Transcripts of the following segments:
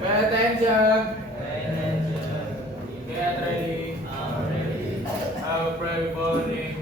Pay attention. Get ready. Have a prayer before morning.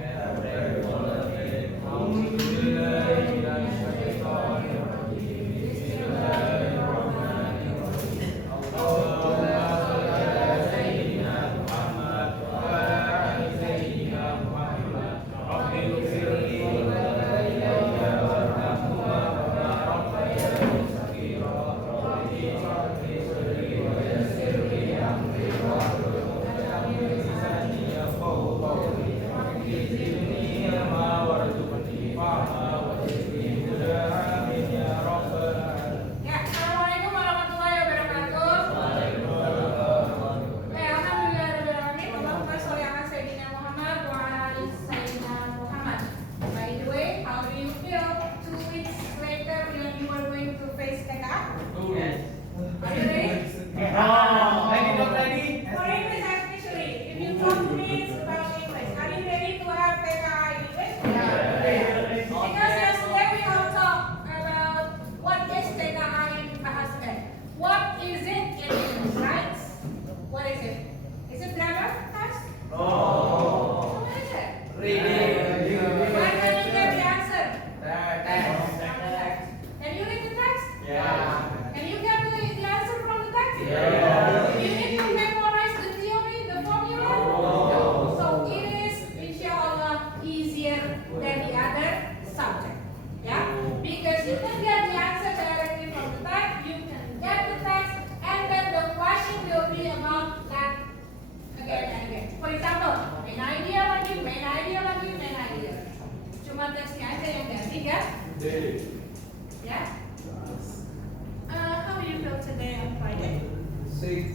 How do you feel today on Friday? Sick.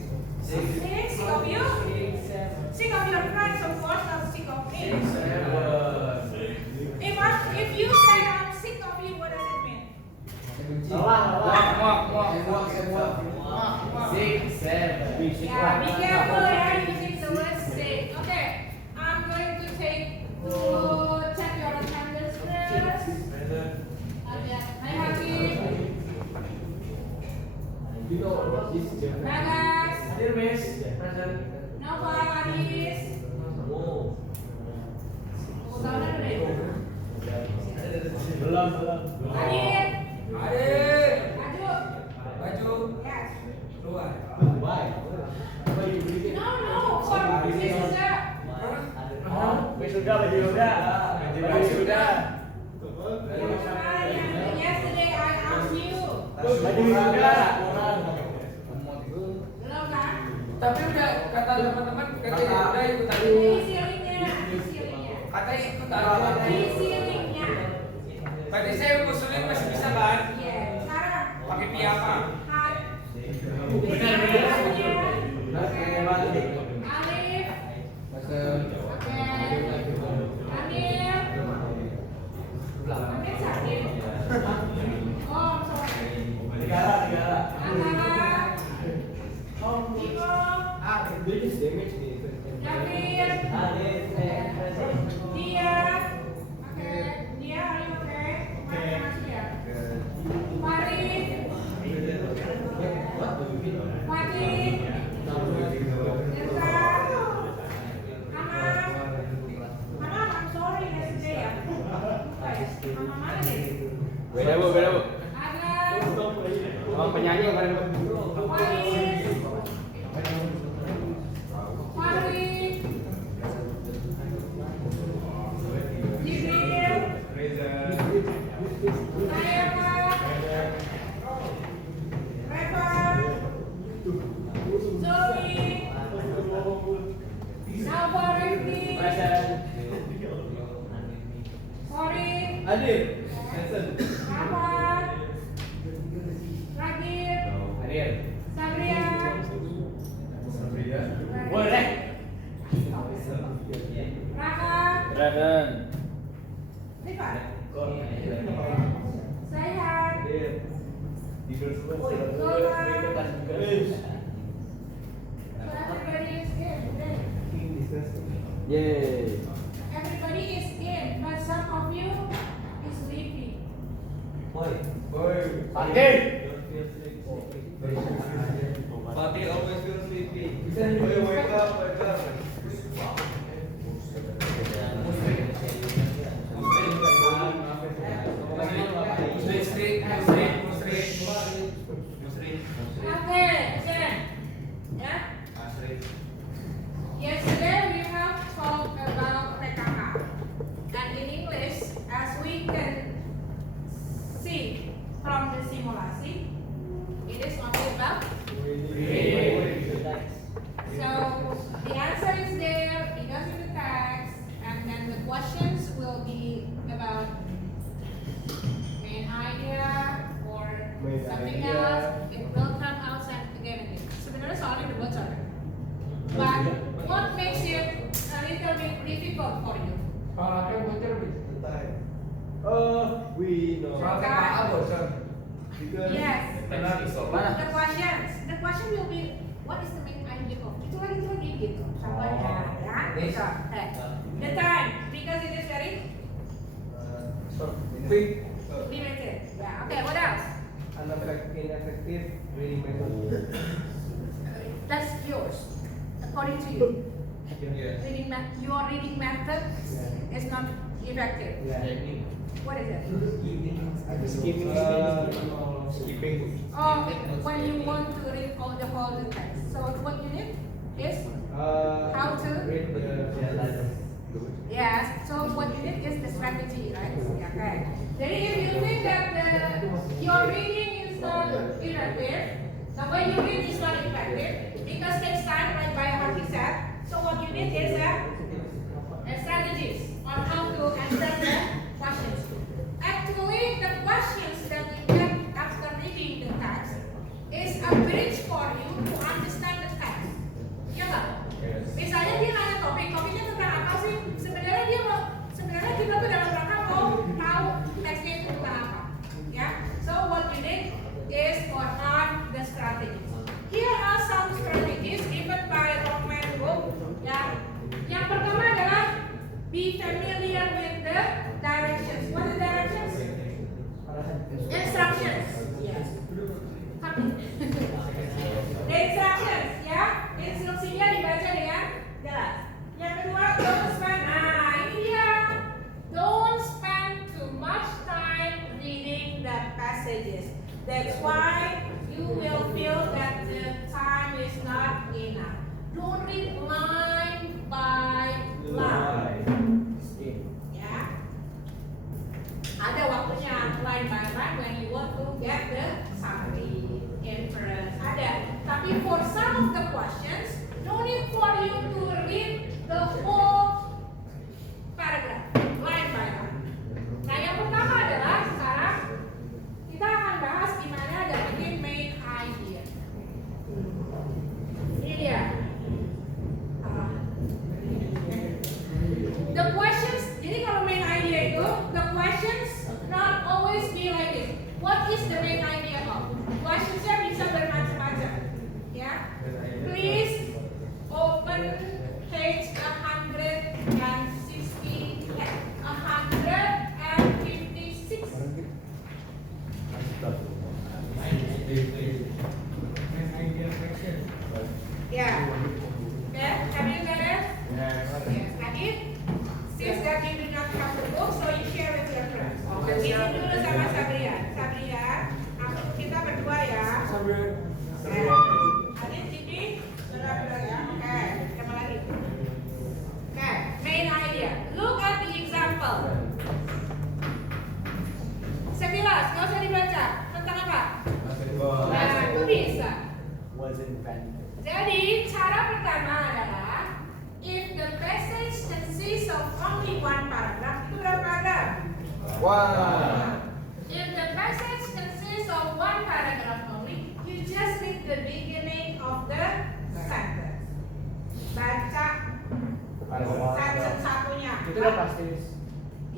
Sick of you? Sick of your friends, of course, not sick of me. If you say I'm sick of you, what does it mean? Yeah, be careful, using the word sick. Okay, I'm going to check your attendance first. Hai Hakim. Bagas. Hadir, Miss. Present. Nova, Aris. Belum. Hadir. Hadir. Maju. Maju. Yes. Keluar. No, for wisuda. Wisuda, baju yoga. Wisuda. Yesterday I asked you. Baju yoga. Belum kan? Tapi udah kata teman-teman katanya udah ikut tadi. Isilingnya. Katanya ikut tadi. Isilingnya. Tadi saya usulin masih bisa kan? Iya. Sekarang. Pakai piyama. Hai. Benar. Alif. Oke. Amir. Amir sakit. Oh, sorry. Negara. Angga. Timo. David. Dia. Oke. Dia, are you okay? Masuk ya. Farid. Farid. Irsa. Mama, I'm sorry yesterday ya. Mama mana deh? Beda bu. Agnes. Oh, penyanyi kemarin bu. Faris. Farid. Jibril. Nayaka. Reva. Zoe. Nalva Rifki. Sorry. Hadir. Ahmad. Ragib. Hadir. Sabria. Boleh. Raka. Present. Rifat. Sayhan. Zola. So everybody is in today. Yeay. Everybody is in, but some of you is sleeping. Hadir. for you. Soal apa yang bocor, Bi? We know. Soal TPA bocor. Because Yes. Mana? The question will be what is the main idea of? Itu lagi gitu. Contohnya ya. Bisa. The time because it is very Quick. limited. Yeah. Okay. What else? Ineffective reading method. That's yours. According to you, Yes. your reading method is not effective. What is it? Skipping. Oh, when you want to read all the whole text. So what you need is how to Read the yes. So what you need is the strategy, right? Yeah, okay. Jadi if you think that your reading is not effective, the way you read is not effective because takes time, like Bayahaki said. So what you need is a strategies on how to answer the questions. Actually, the questions that you get after reading the text is a bridge for you to understand the text. Ya nggak? Misalnya dia nanya topiknya tentang apa sih? Sebenarnya kita tuh dalam rangka mau tahu teksnya itu tentang apa. Ya. So what you need is for on the strategies. Here are some strategies given by Rockman book. Ya. Yang pertama adalah be familiar with the directions. What are the directions? Instructions. Yes. The instructions, ya. Instruksinya dibaca dengan jelas. Yang kedua, don't spend. Nah, ini dia. Don't spend too much time reading the passages. That's why you will feel that the time is not enough. Don't read line by line. Ya. Ada waktunya line by line when you want to get the summary, inference. Ada. Tapi for some of the questions, no need for you to read the whole paragraph line by line. Nah, yang pertama adalah sekarang kita akan bahas gimana dapetin main idea. Ini dia. The questions, jadi kalau main idea itu, the questions not always be like this. What is the main idea of? Questionsnya bisa bermacam-macam. Ya, please open page 156. Yeah. Okay, have you got it? Yes. Lagi? Since that you do not have the book, so you share with your friends. Ini dulu sama Sabrian. Sabrian, kita berdua ya. Adit, Cici, berdua ya. Oke, sama lagi. Oke, main idea. Look at the example. Sekilas, nggak usah dibaca. Tentang apa? Nah, itu bisa. Jadi, cara pertama adalah if the passage consists of only one paragraph, itu berapa paragraph? If the passage consists of one paragraph only, you just read the beginning of the sentence. Baca sentence satunya. Itu udah pasti.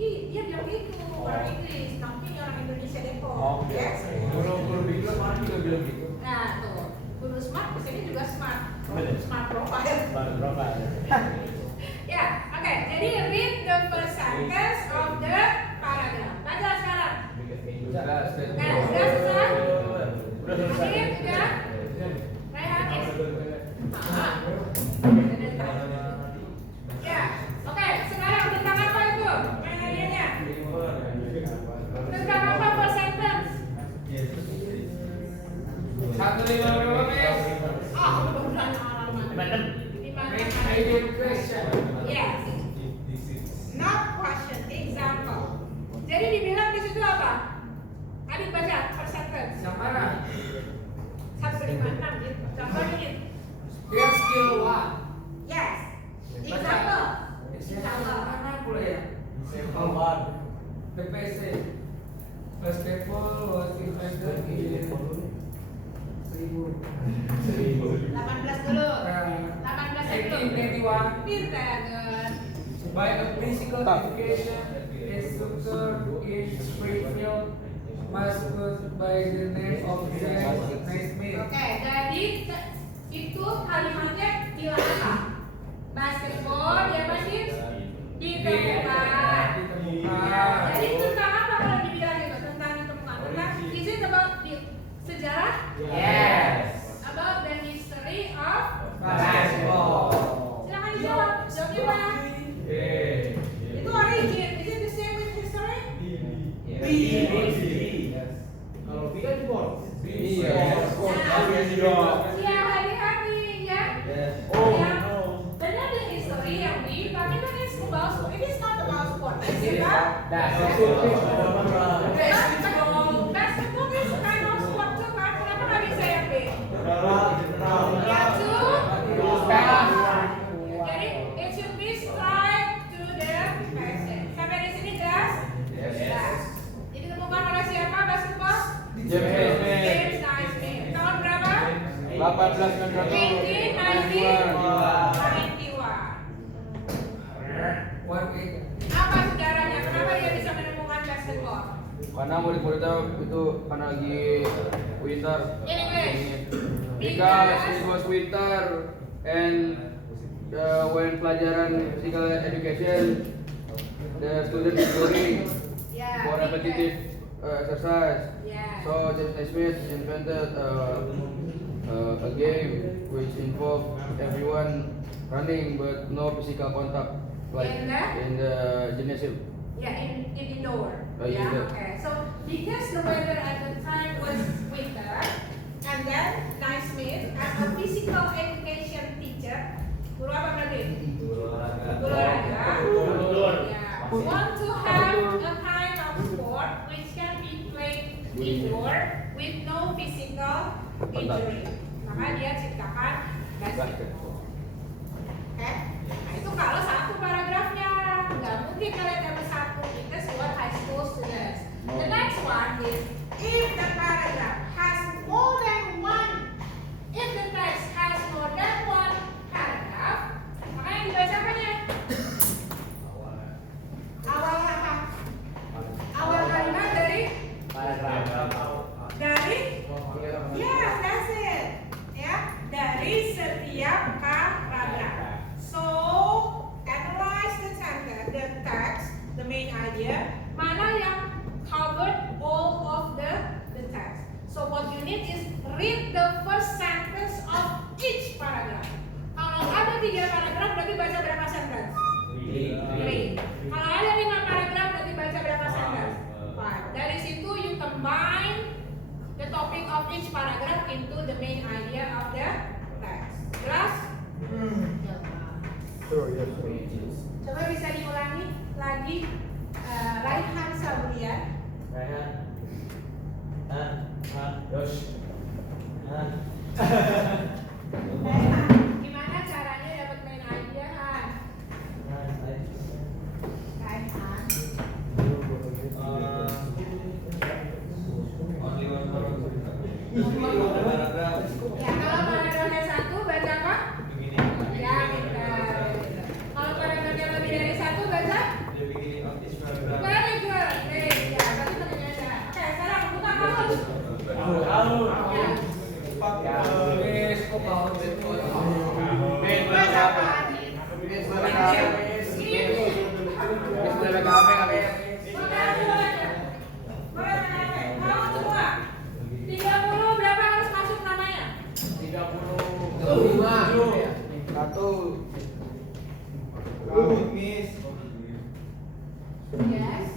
Dia bilang gitu, orang Inggris, tapi orang Indonesia Depok. Oh, Yes. Guru bilang orang juga bilang gitu. Nah, tuh. Guru smart, kesini juga smart. Smart profile. Ya, oke. Jadi read the first sentence of the paragraph. Baca sekarang. Udah selesai? Adit, udah? Rehan, ya. Oke, sekarang tentang apa itu? Mainannya. Tentang apa per sentence? 155 Mas. Oh, udah halaman. 56 question. Yes. Not question, example. Jadi dibilang di situ apa? Adit baca per sentence. Yang mana? 156 gitu. Contoh ini. Dia skill 1. Yes. Example. Example mana pula ya? PPC. Basketball was invented in 18 dulu. 18 dulu. 1891. Pinter. By a physical education, instructor in Springfield must go by the name of James Naismith. Oke, jadi itu kalimatnya bilang apa? Basketball dia masih ditemukan. Ya, jadi tentang apa kalau dibilang itu? Tentang ditemukan. Tentang is it about the sejarah? Yes. About the history of Basketball. Silakan dijawab. Jawabnya mana? Itu origin. Is it the same with history? Kalau B kan sport. Ya, hati-hati ya. Oh, Ya. no. Benar the history yang B, tapi kan it's about sport. It is not about sport. It's about basketball is kind of sport too kan? Kenapa nggak bisa yang B? Ya, two. Jadi it should be straight to the passage. Sampai di sini jelas? Jelas. Jadi ditemukan oleh siapa basketball? James Naismith. Tahun berapa? 1891. Apa sejarahnya? Kenapa dia bisa menemukan basketball? Karena murid-muridnya itu karena lagi winter. English. Because it was winter and when pelajaran physical education, the student is going Ya. for repetitive exercise. Ya. So James Naismith invented a game which involved everyone running but no physical contact, like in the gymnasium. Ya, in indoor. Yeah. Ya, oke. So because the weather at the time was winter, and then Naismith as a physical education teacher, guru apa berarti? Guru olahraga. Ya. Want to have a kind of sport which can be played indoor with no physical injury. Maka dia ciptakan basketball. Oke? Nah itu kalau satu paragrafnya, nggak mungkin kalian dapat satu. Because what high school students. The next one is if the paragraph has more than one. If the text has more than one paragraph, maka yang dibaca apanya? Awal apa? Awal kalimat dari yes, that's it. Ya, dari setiap paragraf. So, analyze the sentence, the text, the main idea. Mana yang covered all of the text. So, what you need is read the first sentence of each paragraph. Kalau ada 3 paragraf, berarti baca berapa sentence? 3. Kalau ada 5 paragraf, berarti baca berapa sentence? 5. Dari situ you combine the topic of each paragraph into the main idea of the text. Jelas? Coba bisa diulangi lagi. Raihan Sabrian. Gimana caranya dapat main idea, Han? Raihan. Ya, kalau paragrafnya 1 baca apa? Ya, pintar. Kalau paragrafnya lebih dari 1 baca? Very good. Ya, tadi ternyata. Oke, sekarang buka kamus. Ya. Baca apa? Berapa harus masuk namanya? 1. Yes.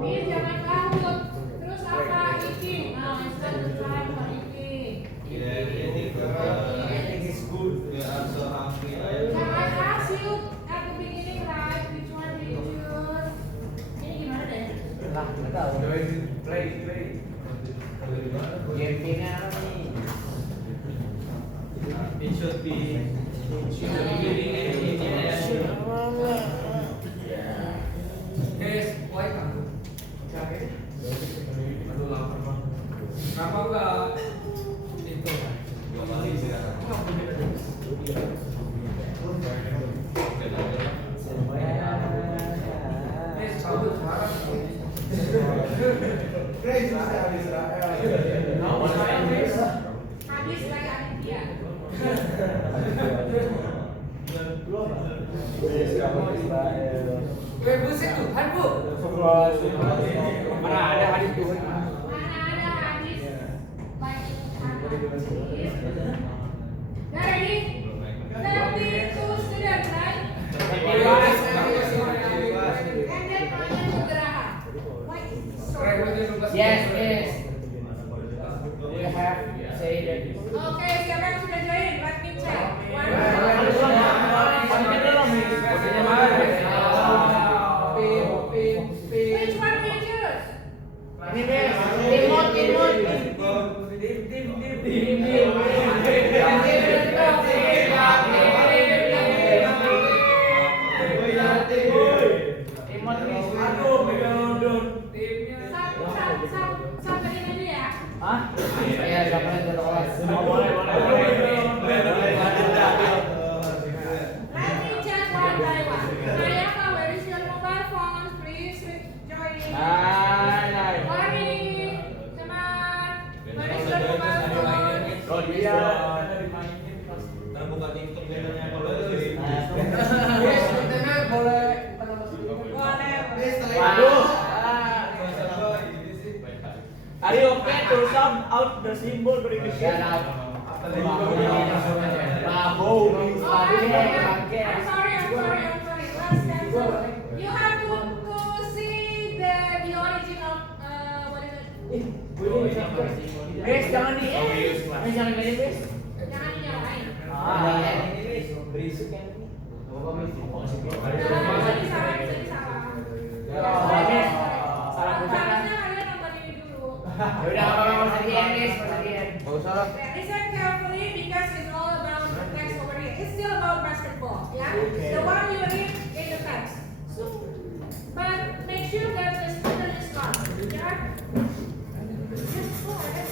Ini jangan takut. Terus apa? Eating. Nah, it's not the time for eating. Now I ask you at the beginning, right? Which one did you choose? Ini gimana deh? It should be. Guys, welcome. Kenapa enggak itu? Hadis like Aditya. Weh, buset tuh, Bu. Mana ada hadis tuh? Mana ada hadis like Hadis? Ready? 32 students, right? And then Ryan Nugraha. Why is it so hard? Yes. We have said that. Okay, siapa yang sudah join? Let me check. One. Which one we choose? Sampai ini ya. Iya, jangan ada kelas. Let me check one by one. Nayaka, where is your mobile phone? Please join in. Mari, teman. Where is your mobile phone? Buka TikTok bedanya kalau Yes, kontennya boleh. Are you okay to sound out the symbol berikutnya? I'm sorry. Let's cancel. You have to see the original. What is it? Bes, jangan di jangan gini, Bes. Jangan dinyalain. Berisik kan? Bisa disalah. Seharusnya kalian nonton ini dulu. Udah apa-apa, Bes. Gak usah. Listen carefully because it's all about the text over here. It's still about basketball, yeah? The one you read in the text. So, but make sure that the student is smart, yeah? Just go ahead.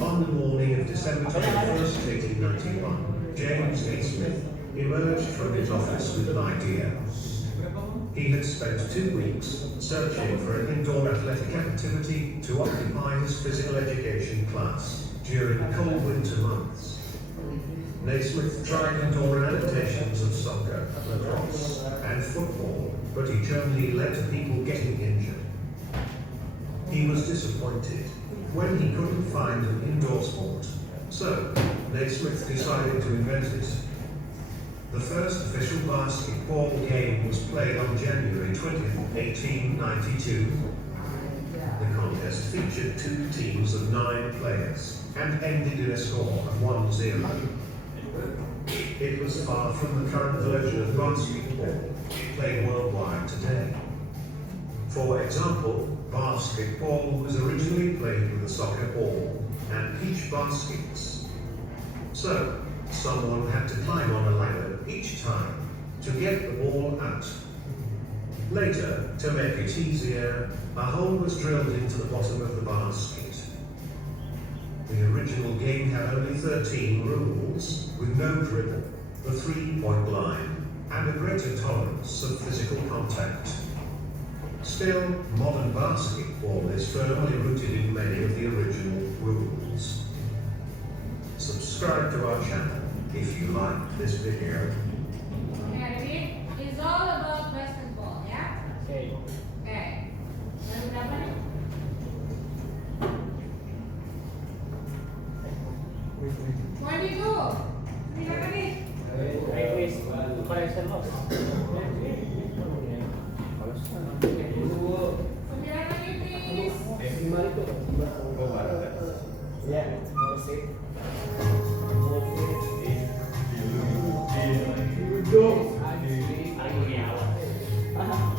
On the morning of December 21st, 1891, James A. Smith emerged from his office with an idea. He had spent 2 weeks searching for an indoor athletic activity to occupy his physical education class during cold winter months. Naismith tried indoor adaptations of soccer, lacrosse, and football, but each only led to people getting injured. He was disappointed when he couldn't find an indoor sport, so Naismith decided to invent it. The first official basketball game was played on January 20th, 1892. The contest featured 2 teams of 9 players and ended in a score of 1-0. It was far from the current version of basketball played worldwide today. For example, basketball was originally played with a soccer ball and peach baskets. So, someone had to climb on a ladder each time to get the ball out. Later, to make it easier, a hole was drilled into the bottom of the basket. The original game had only 13 rules, with no dribble, the 3-point line, and a greater tolerance of physical contact. Still, modern basketball is firmly rooted in many of the original rules. Subscribe to our channel if you like this video. Okay, it's all about basketball, ya? Okay. Okay. Baru berapa nih? Silakan nih. Bes, koleksi los. 9 lagi, please. Ya, musik. Bagus.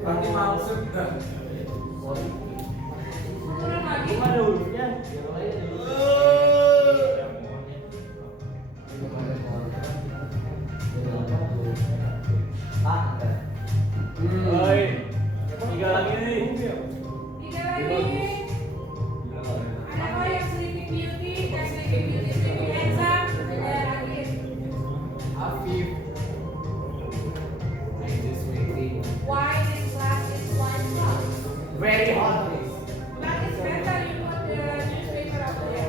Berarti maksud Turun lagi. Oi, tiga lagi nih. Tiga lagi. Ada kau yang Sleeping Beauty dan Sleeping Beauty Sleeping Handsome. Ada lagi. Afif. I'm just waiting. Why this class is one class? Very hot. But it's better you put the newspaper up there.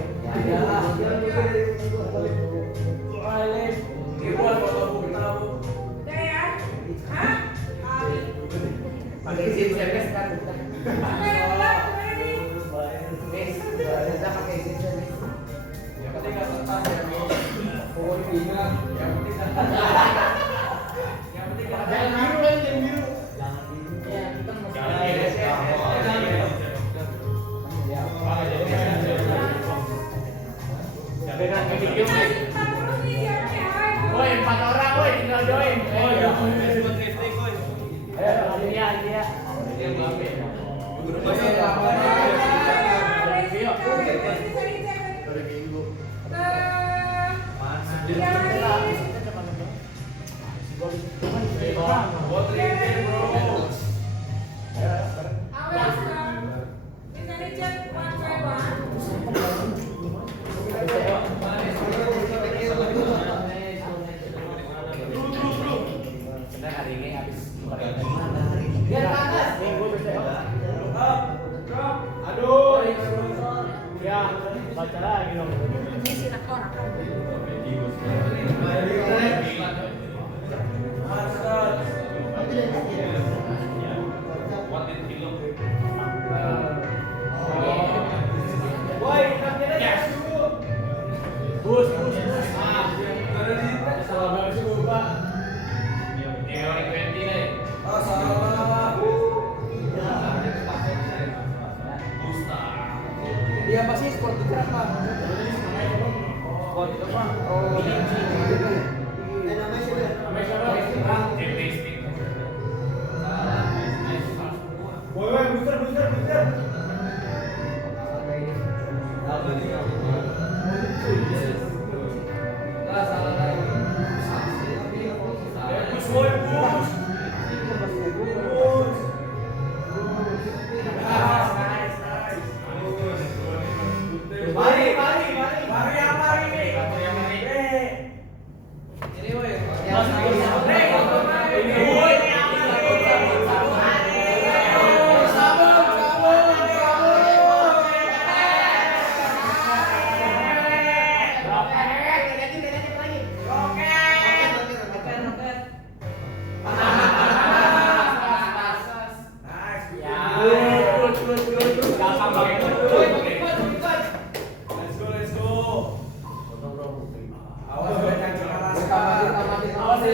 Ribuan foto buku tahu. Udah ya? Hah? Ali. Pakai izin service kan? Kamera bulat, kamera nih. Kita pakai izin service. Yang penting nggak kertas ya, pokok tiga. Yang penting yang penting jangan biru kan, jangan biru. Jangan biru. Ya, kita masih. Pegang video. Kita terus nih siapnya. Woi, 4 orang, woi, tinggal join. Oh ya, buat listrik koi. Ayo, dia. Dia berapa ya? Buat listrik bro. Hari ini habis. Biar panas. Minggu besok. Aduh. Ya, baca lagi dong. Ini sinak orang. Woi, kamera gas dulu. Bus. Ah, salah banget sih lupa. Ini orang 20 nih. Oh, salah. Dia pasti sport gerak, Pak. Sport itu mah. Oh, ini. Namanya siapa? Woi, booster. Salah lagi. Bus. Mari apa ini? Ini woi. Awas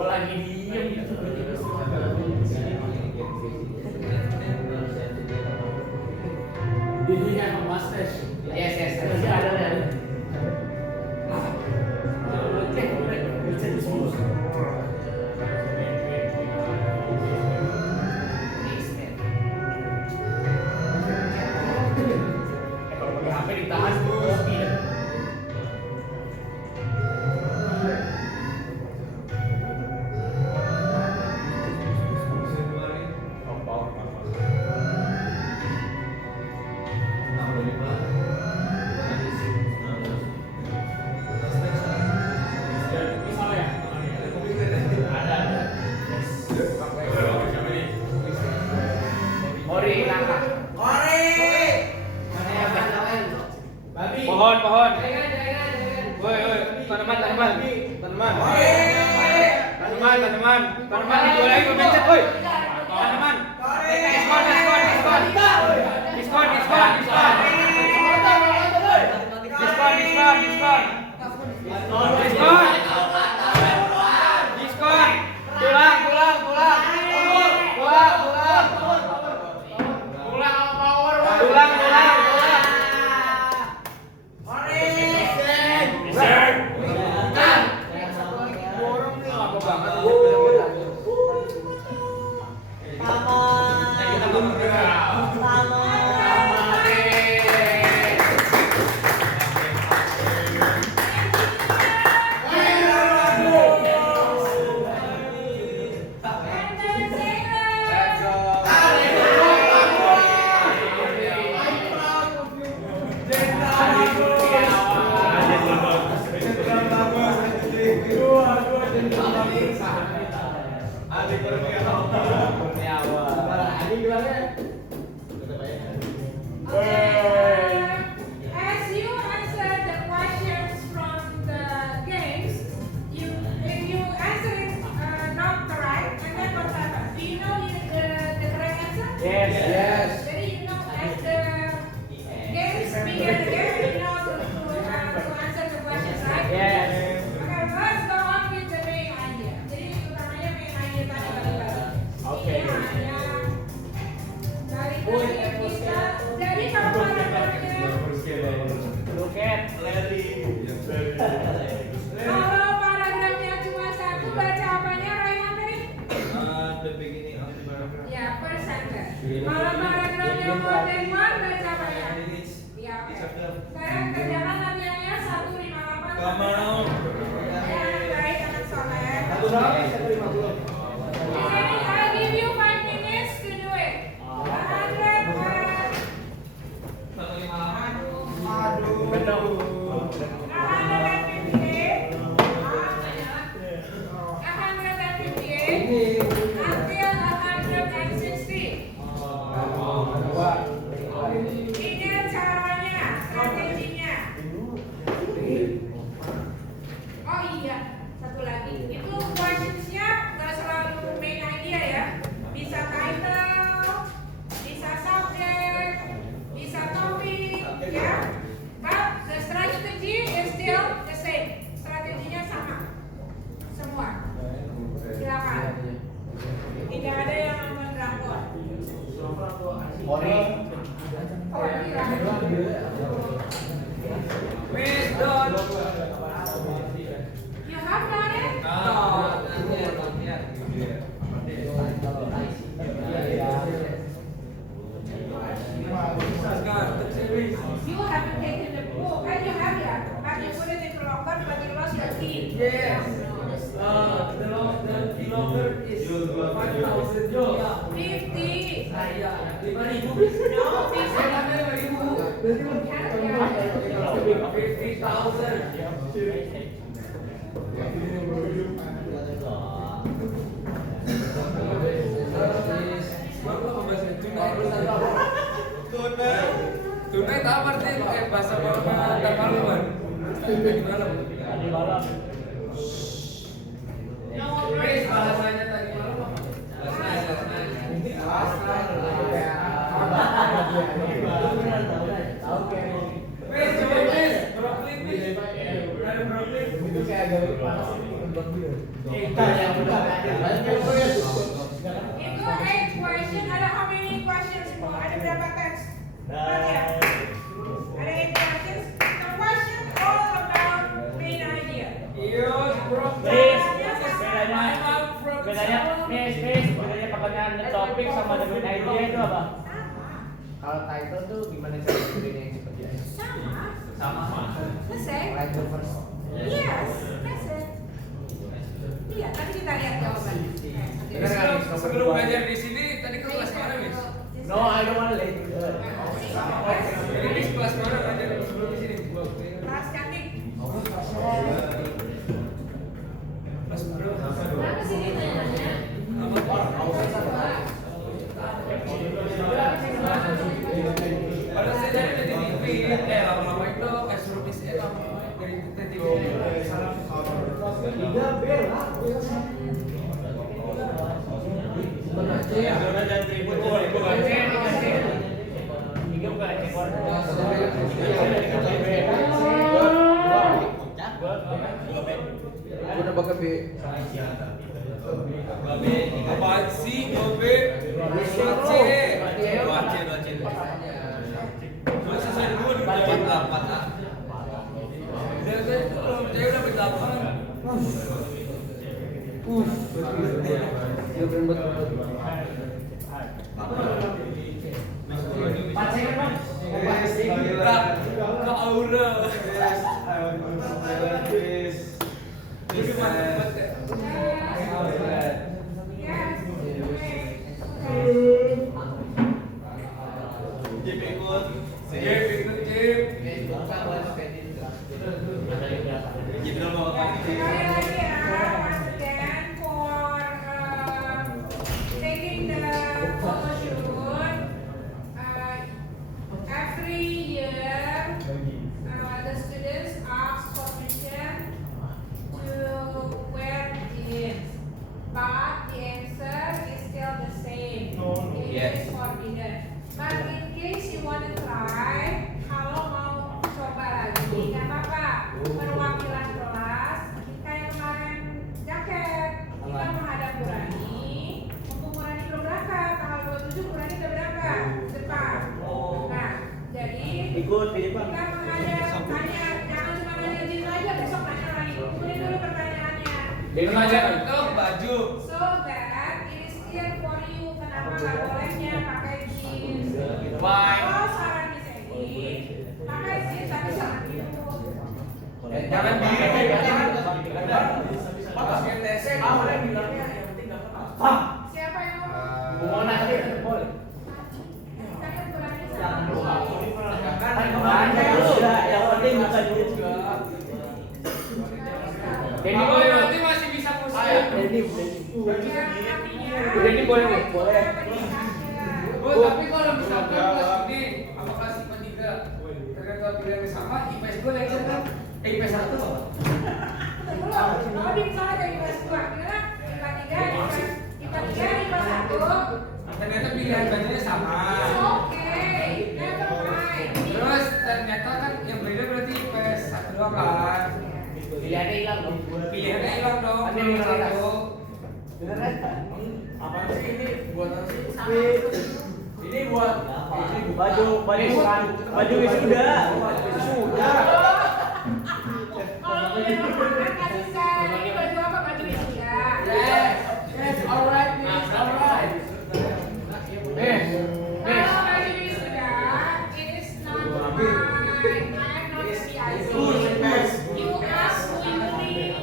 Gua lagi diem gitu. Dia Mas Tes. Yes. Ada. Cek semua. Kalau pakai HP ditahan tuh speed. Pohon. Woi, tanaman. Tanaman digoreng ke mencet, woi. Tanaman. Diskon. Pulang. As you answer the questions from the games, if you answer it not correct, and then what happens? Do you know the correct answer? Yes. Jadi you know as the games begin again, you know to answer the questions, right? Yes. Okay, let's go on with the main idea. Jadi utamanya main idea tadi balik-balik. Oke. Ini hanya dari kita. Jadi kalau paragrafnya kalau paragrafnya cuma satu, baca apanya Raihan tadi? Ya, per sentence. Kalau paragrafnya more than one, baca apanya? Ya, oke. Sekarang kerjakan latihannya 158. Ya, baik, anak soleh. Di sini I'll give you 5 minutes to do it. 158 until 160. Ini caranya, strateginya. Oh iya, satu lagi. Itu questionsnya nggak selalu main idea ya. Bisa title, bisa subject, bisa topik, ya. But the strategy is still the same. Strateginya sama, semua. Silakan. Tidak ada yang aman rapor. Miss Don. You have done it? You haven't taken the book, and you have it, but you put it in the locker, but you lost your key. Yes. The locker is 5,000. 50. Saya 5,000. No, 50,000. Tunai tak arti bahasa Tapaluan. Di malam. No, Wes bahasanya tadi malam. Wes coba wes Brooklyn wes. Dari Brooklyn. Itu kayak agak panas ini. Itu 8 question. Ada how many questions? Ada berapa teks? Ada 8 questions. The question all about main idea. Yes, bro. bedanya pertanyaan the topic sama the main idea itu apa? Kalau title tuh gimana cara bikinnya yang cepet ya? Sama. Selesai. Like the first. Yes, that's it. Iya, nanti kita lihat jawabannya. Sebelum belajar di sini, tadi ke kelas mana, Miss? No, I don't want to late. Jadi Miss kelas mana belajar sebelum di sini? Kelas cantik. Kelas berapa? Kenapa sih ini tanya-tanya? Padahal saya dari TV, lama-lama itu suruh Miss lama-lama dari TV. Udah pakai B. Apaan sih, Gobe? Dua C. Masih saya dulu dapat 8 A. Dan saya kalau percaya dapat 8. Dia keren banget. Ke aura. Jadi mantap ya. Every year, the students ask permission to wear jeans, but the answer is still the same. It is forbidden. But in case you want to try, kalau mau coba lagi, nggak apa-apa. Perwakilan kelas, kita yang kemarin jaket, kita menghadap Burani. Mumpung Burani belum berangkat, tanggal 27 Burani udah berangkat, depan. Nah, jadi Ikut di kita menghadap, tanya, jangan cuma nanya jeans aja, besok tanya lagi. Kumpulin dulu pertanyaannya. Belajar untuk baju. So that it is clear for you kenapa nggak bolehnya pakai jeans. Why? Kalau saran di sini, pakai jeans tapi jangan gitu. Jangan Siapa yang ngomong? Mona tadi boleh. Saya Burani sama. Yang penting bukan duit juga. Denny Kalau boleh. nanti masih bisa musik. Denny. Jadi boleh. Oh, tapi kalau misalkan kelas ini sama kelas IPA 3 ternyata pilihan sama, IPS 2 legend kan? IPS 1 apa? Kalau di misalnya dari kelas 2, kira IPA 3, IPA 1. Ternyata pilihan bajunya sama. Oke, never mind. Terus ternyata kan yang beda berarti IPS 1 doang kan? Pilihannya hilang dong. Pilihannya hilang dong. Ada yang satu. hilang. Beneran? Apaan sih ini? Buatan sih? Ini buat baju bukan baju wisuda. Wisuda. Kalau boleh makan kasih saya. Ini baju apa? Baju wisuda. Yes, alright, miss, alright. Kalau baju wisuda, it is not mine. I'm not the PIC. You ask Winnie.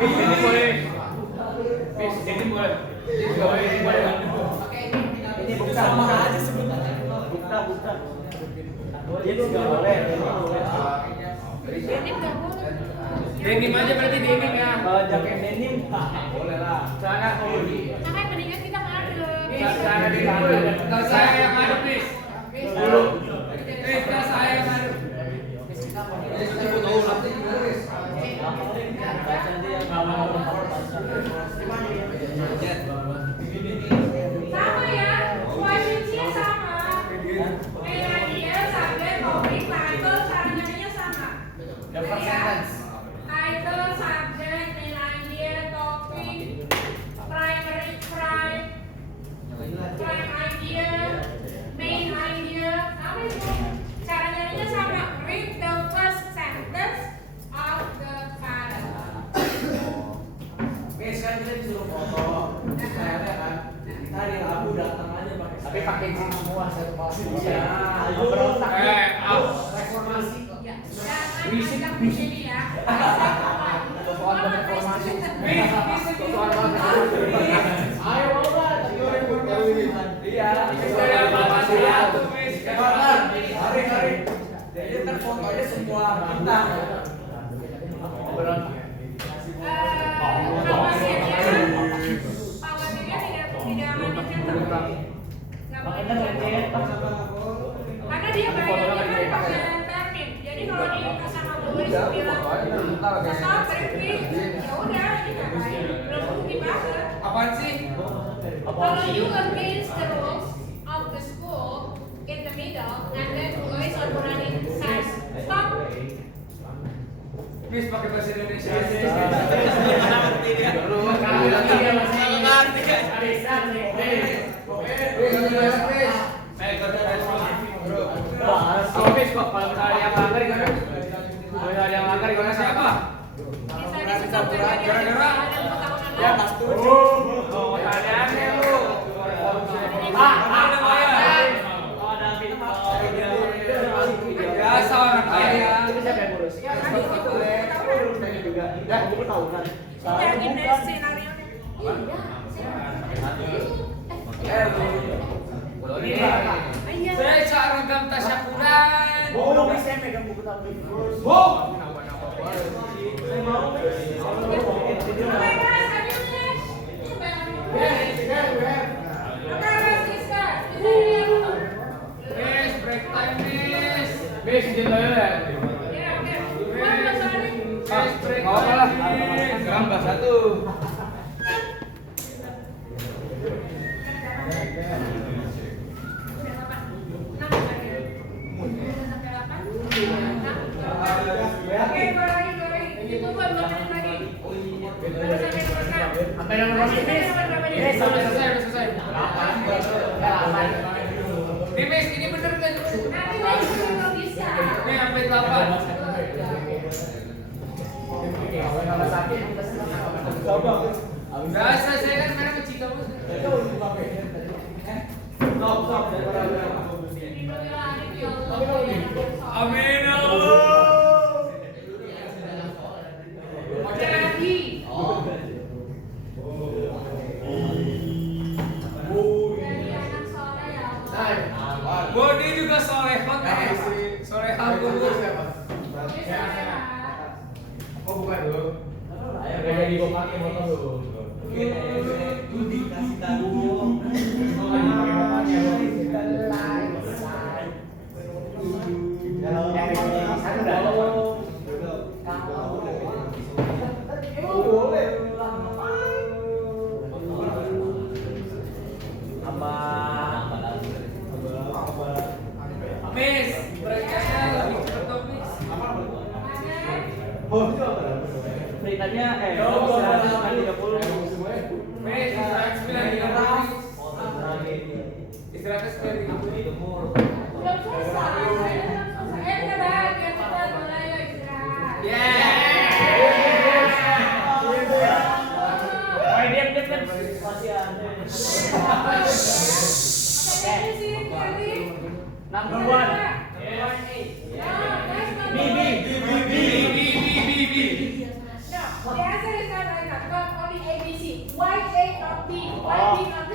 Ini boleh. Jadi boleh. Ini boleh. Ini buka aja sebenarnya. Buka. Jadi nggak boleh. Denim nggak boleh. Denim aja berarti denim ya. Kalau jaket denim, boleh lah. Celana komodi. Makanya mendingan kita ngadep. Celana denim. Kalau saya yang ngadep, miss. Dulu. Kalau saya yang ngadep. Sama ya, posisinya sama. Media, subjek, topik, title, cara nyarinya sama. Jadi ya, title, subjek, main idea, Tapi pakai jin semua satu kelas. Iya. Berontak. Reformasi. Ya, jangan anggap begini ya. Soal reformasi. Soal Ayo banget. Iya, saya apa sih ya tuh, Miss? Hari. Jadi kan fotonya semua bintang. Berontak. Powernya tidak mencetak. Karena dia bayarnya kan pakai termin. Jadi kalau di sama Boris bilang stop berhenti, ya udah ini ngapain? Belum dibahas. Apaan sih? Kalau you against the rules of the school in the middle, and then Boris or Murani says stop. Miss pakai bahasa Indonesia. Siapa? Misalnya suka Gara-gara? Ya, Biasa orang kaya. Itu siapa yang ngurus? Ya, aku tahu kan. Jadi skenario Saya seragam tasyakuran. Saya pegang buku tahu. Miss, break time, Miss. Miss, izin toilet. Miss, break Mau apa lah? time. Tambah satu. Sampai nomor berapa, Miss? Selesai. Nih, Miss, ini bener kan? Nih, sampai 8. Biasa, saya kan sekarang kecil Mas. Amin ya Allah. Jadi, jadi anak soleh ya Allah. Bodi juga solehot nih. Solehah gugus. Oh bukan dulu. Ayo jadi gua pakai motor dulu. Dikasih tahu. Miss, berencana lebih cepet dong, Miss. Beritanya Miss, istirahat 9.30. Istirahatnya 9.30. Belum selesai. Kita bahagia kita mulai istirahat. Number one. The answer is not right now, not only ABC. Why A not B? Why B not A?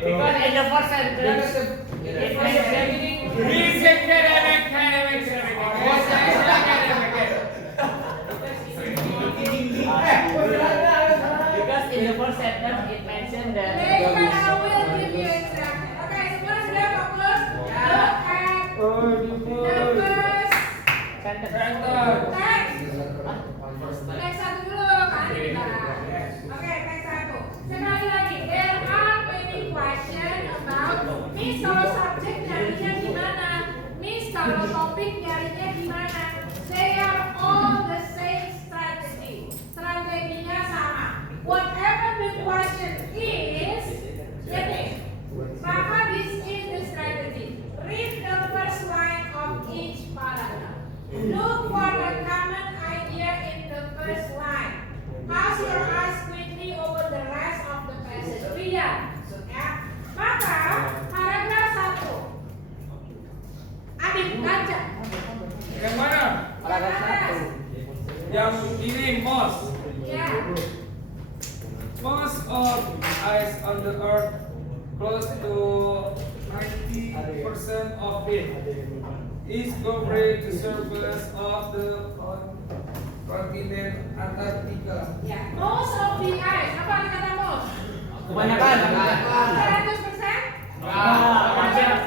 Because in the first sentence, it mentioned because in the first sentence it mentioned that Later I will give you instruction. Okay, semua sudah fokus. Look at numbers. Next satu dulu, kan kita. Oke, next satu. Sekali lagi, there are many questions about Miss kalau subjek nyarinya gimana? Miss kalau topik nyarinya gimana? They are all the same strategy. Strateginya sama. Whatever the question is, jadi, maka this is the strategy. Read the first line of each paragraph. Look for the common ice on the earth, close to 90% of it is covered the surface of the continent Antarctica. Ya, most of the ice. Apa arti kata most? Kebanyakan. 100%? Nah, 90%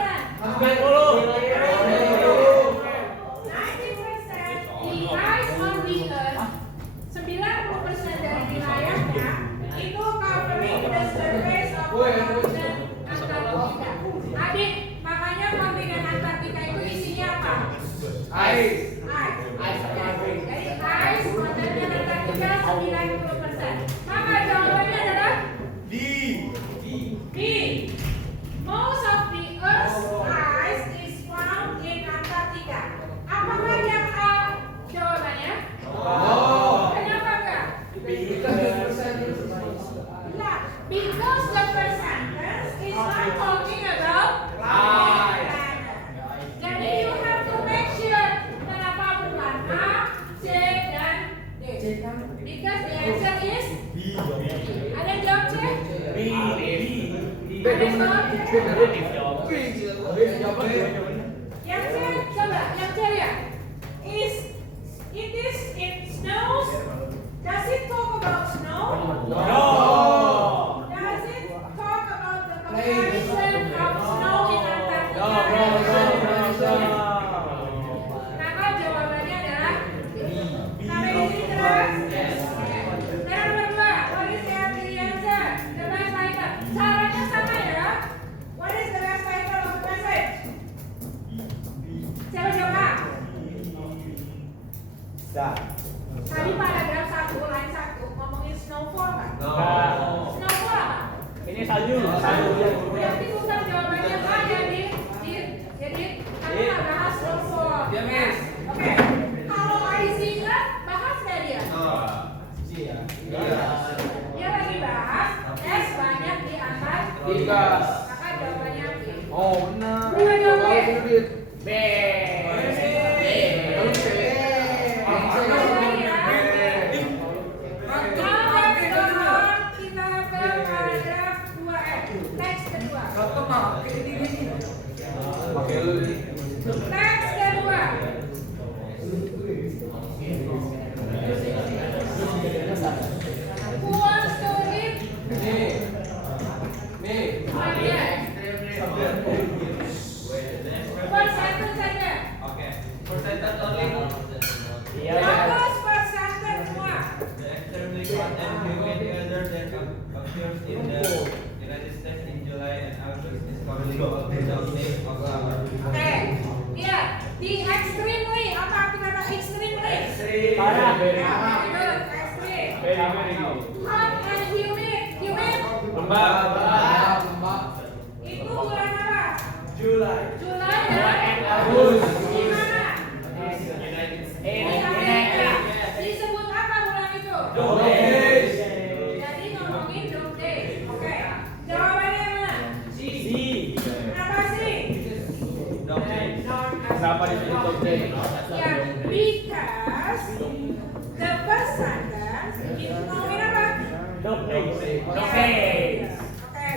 the ice on the earth, 90% dari wilayahnya itu covering the surface of the continent Antarctica. Adik, makanya kontinen Antarctica itu isinya apa? Ice. Ice. Jadi ice kontinen Antarctica 90%. Maka jawabannya adalah B. Most of the Earth's ice is found in Antarctica. Apakah yang A jawabannya? Kenapa enggak? Nah, because the percentage is not talking about planet. Jadi you have to make sure kenapa bukan A, C, dan D. Because the answer is B. Ada yang jawab C? Ada yang jawab C? Yang C, coba, yang C ya. It snows. Does it talk about snow? Does it talk about the comparison of snow in Antarctica? Maka jawabannya adalah sampai di sini jelas. Yang kedua, what is the answer? The best title. Caranya sama ya. What is the best title of the passage? Siapa jawab A? Tadi paragraf 1, line 1 ngomongin snowfall kan? Snowfall apa? Ini salju. Berarti bukan jawabannya A ya, jadi kamu nggak bahas snowfall. Ya, Miss. Oke. Kalau IC ingat, bahas nggak dia? Dia lagi bahas es banyak di Antartika. Maka jawabannya B. Oh, benar. Bukan jawabannya. B. Next kedua. Who wants to read? First sentence saja. Bagus, first sentence semua. Oke, iya. The extremely, apa arti kata extremely? Parah. Betul, extreme. Hot and humid. Humid Lembab. itu bulan apa? Julai. Julai Julai dan and Agustus. Di mana? Di Ini. Amerika. Disebut apa bulan itu? Days. Jadi ngomongin dog days. Oke. Jawabannya mana? C. Kenapa sih? Kenapa disebut dog day? Ya, because the first sentence itu ngomongin apa? Dog days. Oke,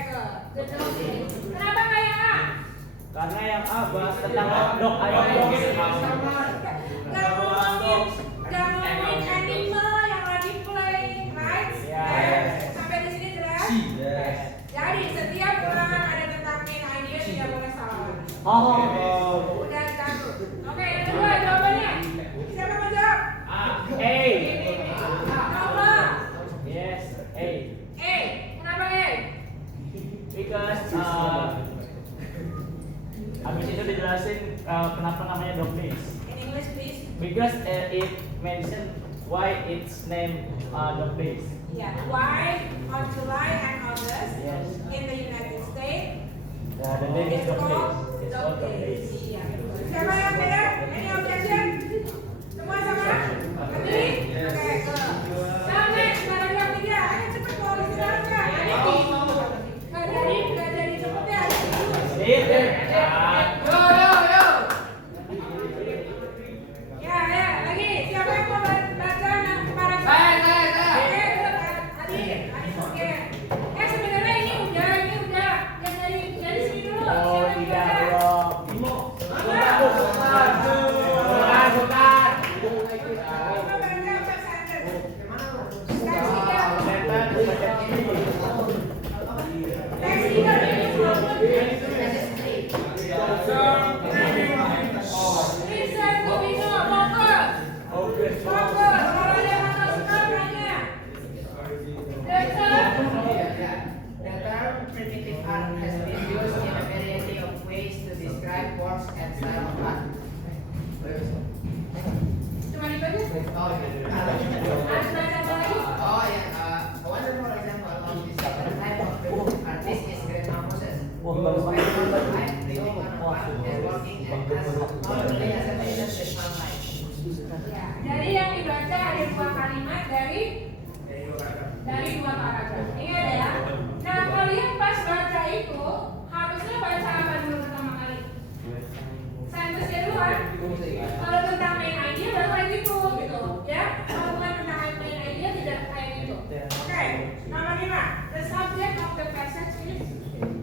good. The dog days. Kenapa nggak yang A? Karena yang A bahas tentang dog ayam. Nggak ngomongin animal yang lagi play, right? Yes. Sampai di sini jelas? Jadi setiap ulangan ada tentang main idea tidak boleh salah. Udah takut. Oke, yang kedua jawabannya. Siapa mau jawab? A. Nova. Yes. A. A. Kenapa A? Because habis itu dijelasin kenapa namanya dog days. In English, please. Because it mention why it's named dog days. Yeah. Why on July and August Yes. in the United States The name is it's dog days. called It's dog called dog days. days. Iya. Siapa yang beda? Any objection? Semua sama? Agree? Oke, good. Now next, paragraf 3. Ayo cepet mau istirahatnya. Nggak jadi cepet ya. Ya, lagi. Siapa yang mau baca paragraf? Oke, good. Adi, oke. Sebenarnya ini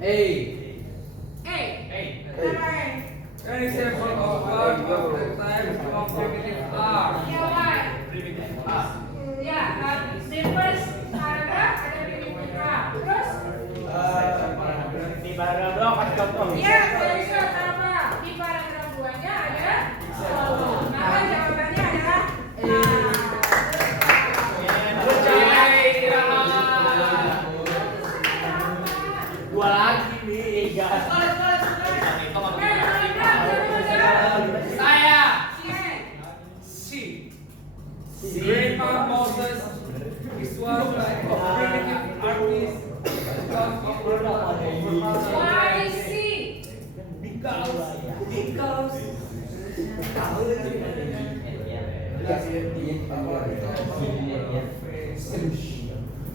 A. An example of one of the types of primitive are. Ya, di first paragraph ada primitive R. Terus? Di paragraf 2 kasih contoh. Ya, bisa apa? Di paragraf 2-nya ada solo. Maka jawabannya adalah Dua lagi nih, gas. Saya. Grandpa Moses is one type of primitive artist because of Why C? because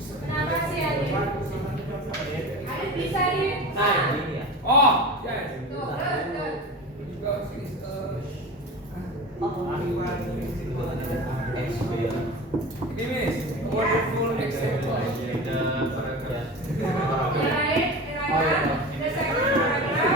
Kenapa sih Adit? Adit bisa di oh yes Tuh, betul. because it's ini Miss, wonderful example. The second paragraph.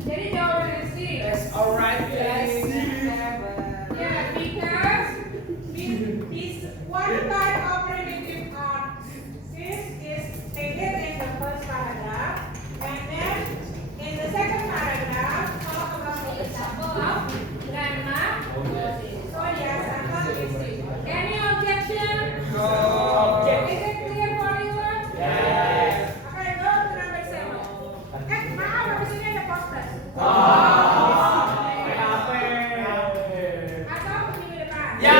Jadi jawabannya C. Yes, alright. Yes. Yeah, because this one type of primitive art is stated in the first paragraph, and then in the second paragraph talk about the example of grandma Moses. So yes, answer is C. Any objection? No. Is it clear for you? Yes. Okay, go to number 7. Maaf, habis ini ada poster. Atau minggu depan? Ya.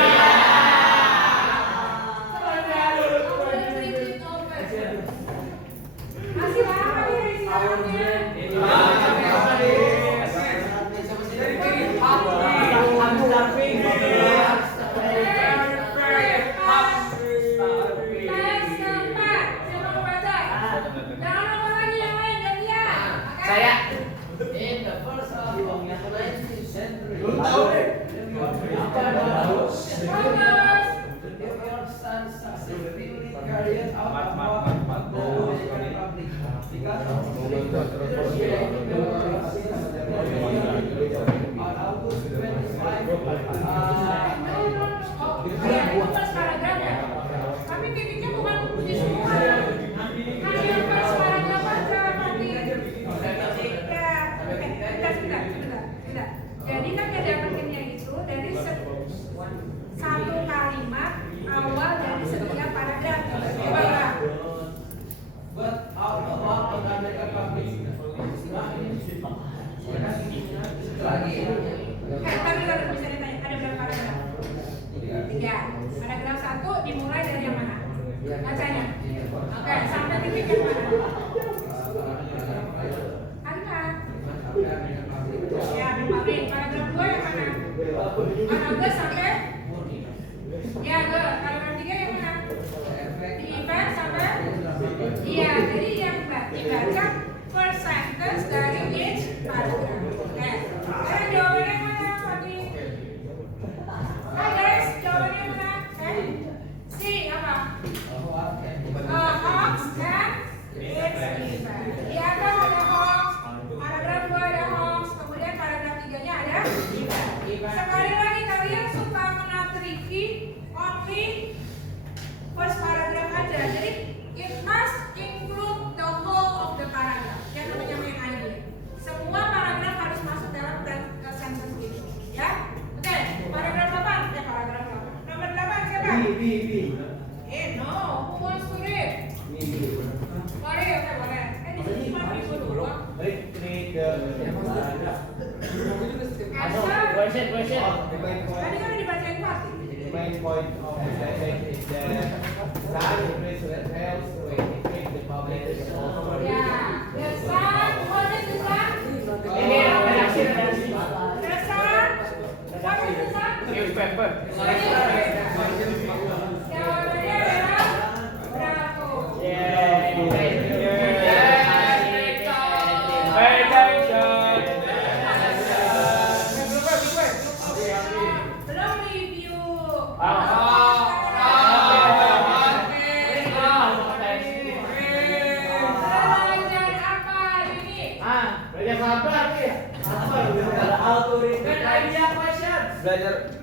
Masih lama nih dari siangnya. Tes keempat, siapa mau baca? Jangan lupa lagi yang lain gantian. Oke? Saya. In the first half of the 19th century, Fokus. your son successfully carried out a war of the Dominican Republic because of on August 25. Oh, iya, itu first paragraph ya. Tapi titiknya bukan di semua. Hanya first paragraph aja, Fandi. Ya, bentar. Jadi kan kedapatannya itu dari satu kalimat awal dari setiap paragraf. Coba ya. But out of all of the American public, Tapi bisa ditanya, ada berapa paragraf? 3. Paragraf 1 dimulai dari yang mana? Bacanya. Oke, sampai titik yang mana? Ada. Ya, Republik. Paragraf 2 yang mana? Paragraf sampai? Ya, ke. Paragraf 3 yang mana? Di event sampai? Iya, jadi yang dibaca first sentence dari each paragraph. Oke. Sekarang jawabannya mana, Fadi? Hai guys, jawabannya mana? C, apa? Hoax dan its event. Di atas ada hoax, paragraf 2 ada hoax, kemudian paragraf 3-nya ada event. Sekali lagi kalian suka kena tricky only first paragraph aja. Jadi it must include the whole of the paragraph. Yang namanya main idea. Semua paragraf harus masuk dalam sentence ini, ya. Oke, paragraf 8. Paragraf 8. Nomor 8 siapa? No, who wants to read? Boleh, oke, boleh. Di sini cuma minggu dulu. Question. Tadi kan udah dibacain Fadi. main point of the sentence is that sun helps to educate the public. Ya, the sun. What is the sun? Ini redaksi. The sun. What is the sun? Newspaper. Jawabannya adalah Bravo. Attention. belajar